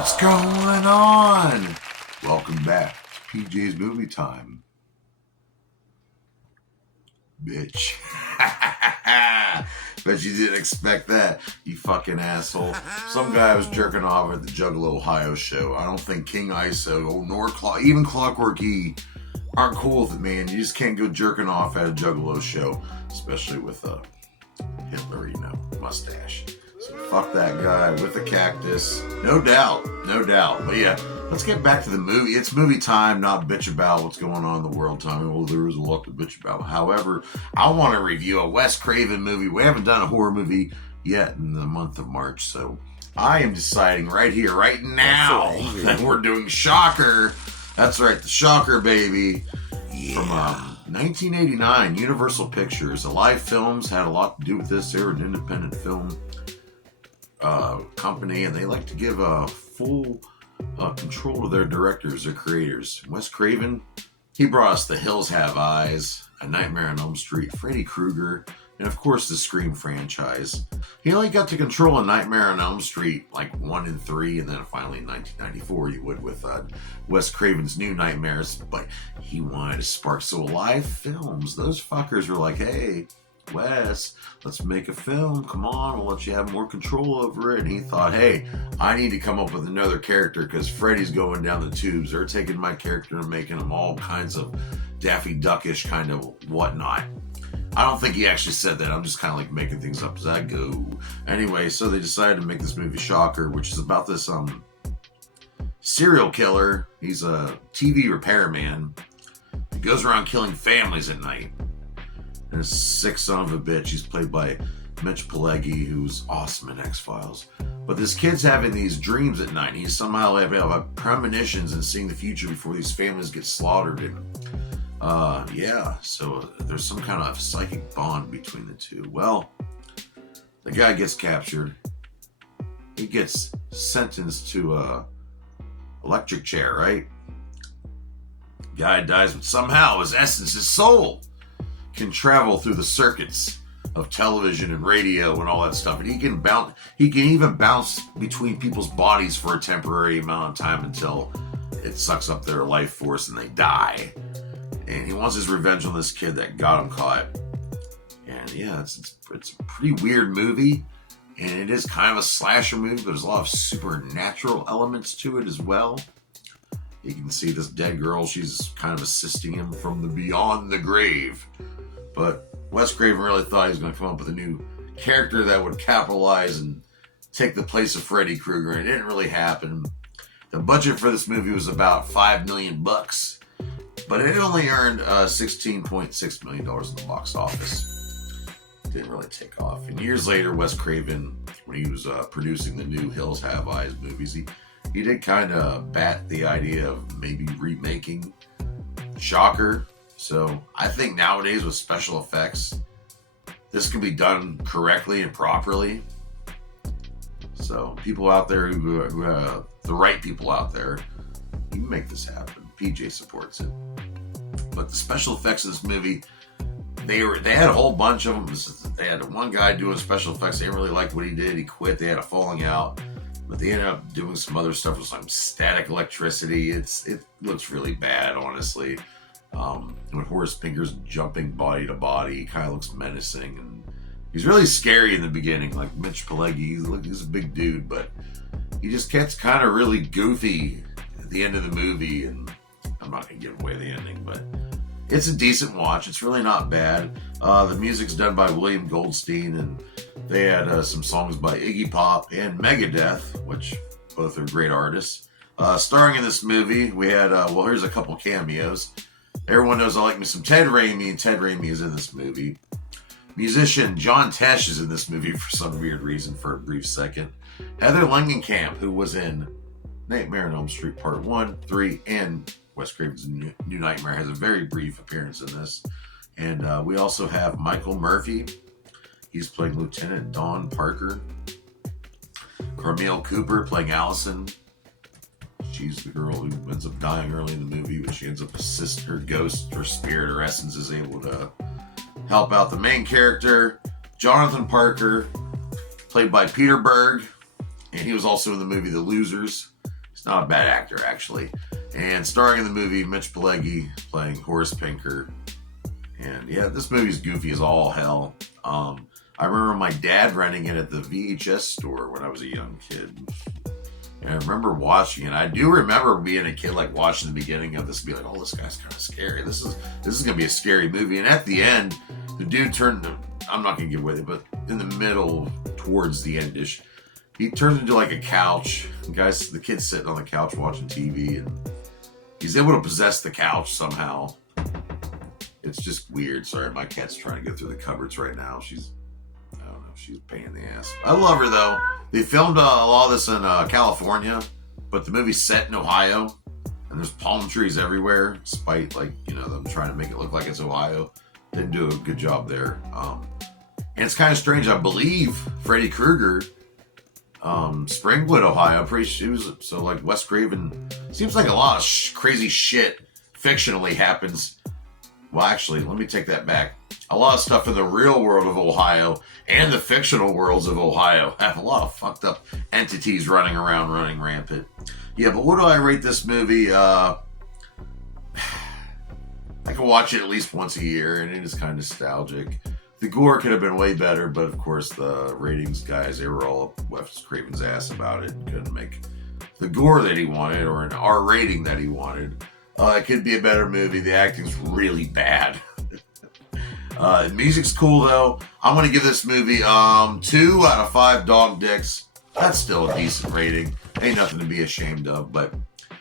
What's going on? Welcome back to PJ's Movie Time. Bitch. Bet you didn't expect that, you fucking asshole. Some guy was jerking off at the Juggalo Ohio show. I don't think King ISO, nor even Clockwork E aren't cool with it, man. You just can't go jerking off at a Juggalo show, especially with a Hitler, mustache. So fuck that guy with the cactus. No doubt. But yeah, let's get back to the movie. It's movie time, not bitch about what's going on in the world time. Well, there is a lot to bitch about. However, I want to review a Wes Craven movie. We haven't done a horror movie yet in the month of March, so I am deciding right here, right now, that we're doing Shocker. That's right, the Shocker, baby. Yeah. From 1989, Universal Pictures. Alive Films had a lot to do with this. They were an independent film company, and they like to give full control to their directors, their creators. Wes Craven, he brought us The Hills Have Eyes, A Nightmare on Elm Street, Freddy Krueger, and of course the Scream franchise. He only got to control A Nightmare on Elm Street like 1 and 3, and then finally in 1994 you would with Wes Craven's New Nightmares, but he wanted to spark. So Alive Films, those fuckers were like, hey, Wes, let's make a film. Come on, we'll let you have more control over it. And he thought, hey, I need to come up with another character because Freddy's going down the tubes. They're taking my character and making him all kinds of Daffy Duckish kind of whatnot. I don't think he actually said that. I'm just kind of like making things up as I go. Anyway, so they decided to make this movie Shocker, which is about this serial killer. He's a TV repairman. He goes around killing families at night. And a sick son of a bitch. He's played by Mitch Pileggi, who's awesome in X-Files. But this kid's having these dreams at night. He's somehow having premonitions and seeing the future before these families get slaughtered. And so there's some kind of psychic bond between the two. Well, the guy gets captured. He gets sentenced to a electric chair, right? Guy dies, but somehow his essence, his soul, can travel through the circuits of television and radio and all that stuff, and he can even bounce between people's bodies for a temporary amount of time until it sucks up their life force and they die. And he wants his revenge on this kid that got him caught. And yeah, it's a pretty weird movie, and it is kind of a slasher movie, but there's a lot of supernatural elements to it as well. You can see this dead girl, she's kind of assisting him from the beyond the grave. But Wes Craven really thought he was going to come up with a new character that would capitalize and take the place of Freddy Krueger, and it didn't really happen. The budget for this movie was about $5 million, but it only earned $16.6 million in the box office. It didn't really take off. And years later, Wes Craven, when he was producing the new Hills Have Eyes movies, he did kind of bat the idea of maybe remaking Shocker. So I think nowadays with special effects, this can be done correctly and properly. So people out there who the right people out there, you can make this happen. PJ supports it. But the special effects of this movie, they had a whole bunch of them. They had one guy doing special effects. They didn't really like what he did. He quit. They had a falling out. But they ended up doing some other stuff with some static electricity. It looks really bad, honestly. When Horace Pinker's jumping body to body, he kind of looks menacing, and he's really scary in the beginning. Like Mitch Pileggi, he's a big dude, but he just gets kind of really goofy at the end of the movie. And I'm not going to give away the ending, but it's a decent watch. It's really not bad. The music's done by William Goldstein, and they had some songs by Iggy Pop and Megadeth, which both are great artists. Starring in this movie, we had, here's a couple cameos. Everyone knows I like me some Ted Raimi, and Ted Raimi is in this movie. Musician John Tesh is in this movie for some weird reason for a brief second. Heather Langenkamp, who was in Nightmare on Elm Street Part 1, 3, and Wes Craven's New Nightmare, has a very brief appearance in this. And we also have Michael Murphy. He's playing Lieutenant Dawn Parker. Carmel Cooper playing Allison. She's the girl who ends up dying early in the movie, but she ends up assisting her ghost, her spirit, her essence is able to help out the main character. Jonathan Parker, played by Peter Berg, and he was also in the movie The Losers. He's not a bad actor, actually. And starring in the movie, Mitch Pileggi playing Horace Pinker. And yeah, this movie's goofy as all hell. I remember my dad renting it at the VHS store when I was a young kid. And I remember watching it. I do remember being a kid, like watching the beginning of this and be like, oh, this guy's kind of scary. This is going to be a scary movie. And at the end, the dude turned, I'm not going to give away, but in the middle, towards the endish, he turns into like a couch. The kid's sitting on the couch watching TV, and he's able to possess the couch somehow. It's just weird. Sorry, my cat's trying to go through the cupboards right now. She's a pain in the ass. I love her, though. They filmed a lot of this in California, but the movie's set in Ohio, and there's palm trees everywhere, despite, like, them trying to make it look like it's Ohio. Didn't do a good job there. And it's kind of strange. I believe Freddy Krueger, Springwood, Ohio. I'm pretty sure he was, so, like, Wes Craven. Seems like a lot of crazy shit fictionally happens. Well, actually, let me take that back. A lot of stuff in the real world of Ohio and the fictional worlds of Ohio have a lot of fucked up entities running around, running rampant. Yeah, but what do I rate this movie? I can watch it at least once a year, and it is kind of nostalgic. The gore could have been way better, but of course the ratings guys, they were all up Wes Craven's ass about it. Couldn't make the gore that he wanted or an R rating that he wanted. It could be a better movie. The acting's really bad. Music's cool, though. I'm going to give this movie 2 out of 5 dog dicks. That's still a decent rating. Ain't nothing to be ashamed of, but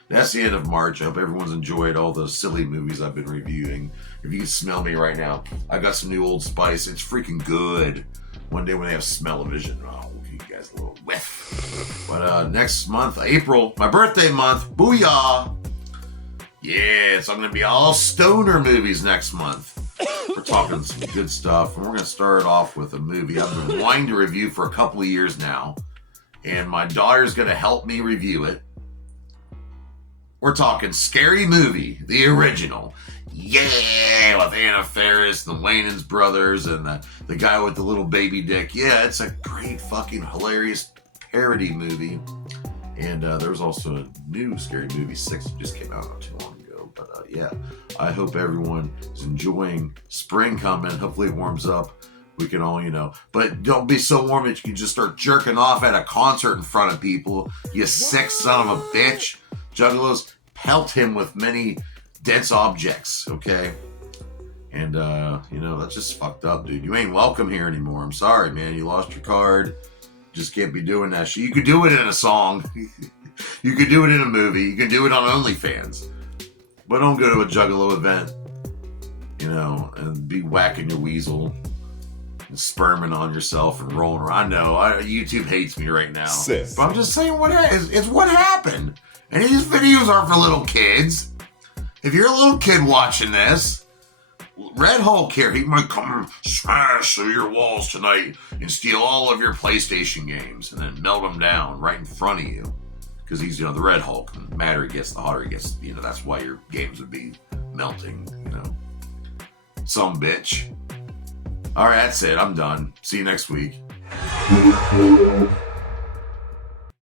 that's the end of March. I hope everyone's enjoyed all those silly movies I've been reviewing. If you can smell me right now, I got some new Old Spice. It's freaking good. One day when they have smell-o-vision, I'll give you guys a little whiff. But next month, April, my birthday month, booyah! Yeah, so I'm going to be all stoner movies next month. We're talking some good stuff, and we're going to start off with a movie I've been wanting to review for a couple of years now, and my daughter's going to help me review it. We're talking Scary Movie, the original. Yeah, with Anna Faris, the Wayans brothers, and the guy with the little baby dick. Yeah, it's a great fucking hilarious parody movie. And there was also a new Scary Movie 6 that just came out not too long ago. But yeah, I hope everyone is enjoying spring coming. Hopefully it warms up. We can all, but don't be so warm that you can just start jerking off at a concert in front of people. You sick son of a bitch. Juggalos, pelt him with many dense objects, okay? And, that's just fucked up, dude. You ain't welcome here anymore. I'm sorry, man. You lost your card. Just can't be doing that shit. You could do it in a song. You could do it in a movie. You could do it on OnlyFans. But don't go to a Juggalo event, and be whacking your weasel and sperming on yourself and rolling around. I know, YouTube hates me right now. Sis. But I'm just saying it's what happened. And these videos aren't for little kids. If you're a little kid watching this, Red Hulk here, he might come smash through your walls tonight and steal all of your PlayStation games and then melt them down right in front of you. Because he's, the Red Hulk. The madder he gets, the hotter he gets. That's why your games would be melting, Some bitch. Alright, that's it. I'm done. See you next week.